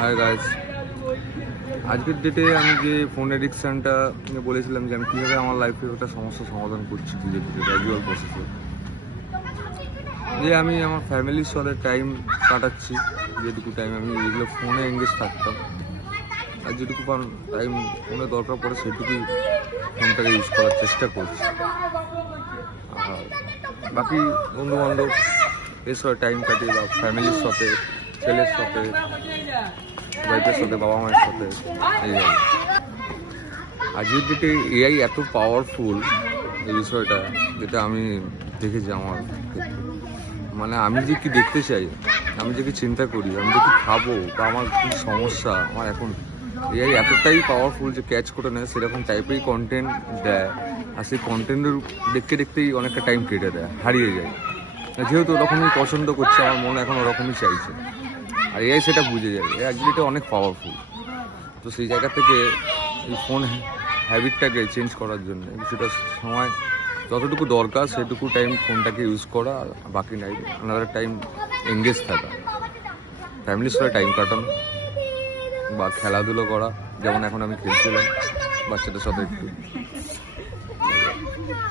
Hi guys, আজকের ডেটে আমি যে ফোন এডিকশানটা বলেছিলাম যে আমি কীভাবে আমার লাইফে একটা সমস্যার সমাধান করছি ধীরে ধীরে গ্র্যাজুয়াল প্রসেসে, যে আমি আমার ফ্যামিলির সাথে টাইম কাটাচ্ছি। যেটুকু টাইম আমি যেগুলো ফোনে এঙ্গেজ থাকতাম, আর যেটুকু টাইম ফোনে দরকার পড়ে সেটুকুই ফোনটাকে ইউজ করার চেষ্টা করছি। আর বাকি বন্ধুবান্ধব এর সাথে টাইম কাটিয়ে বা ফ্যামিলির সাথে, ছেলের সাথে, ওয়াইফের সাথে, বাবা মায়ের সাথে, এইভাবে। আজকের ডেটে এআই এত পাওয়ারফুল এই বিষয়টা, যেটা আমি দেখেছি আমার ক্ষেত্রে। মানে আমি যে কি দেখতে চাই, আমি যে কি চিন্তা করি, আমি যে কি খাবো বা আমার কী সমস্যা, আমার এখন এআই এতটাই পাওয়ারফুল যে ক্যাচ করে নেয়, সেরকম টাইপেরই কন্টেন্ট দেয়। আর সেই কন্টেন্টের দেখতে দেখতেই অনেকটা টাইম কেটে দেয়, হারিয়ে যায়। যেহেতু ওরকমই পছন্দ করছে, আমার মন এখন ওরকমই চাইছে, আর এআই সেটা বুঝে যায়। অ্যাকচুয়ালি এটা অনেক পাওয়ারফুল। তো সেই জায়গা থেকে এই ফোন হ্যাবিটটাকে চেঞ্জ করার জন্য কিছুটা সময়, যতটুকু দরকার সেটুকু টাইম ফোনটাকে ইউজ করা, আর বাকি আনাদার টাইম এঙ্গেজ থাকা, ফ্যামিলির সাথে টাইম কাটানো বা খেলাধুলো করা, যেমন এখন আমি খেলছিলাম বাচ্চাদের সাথে একটু।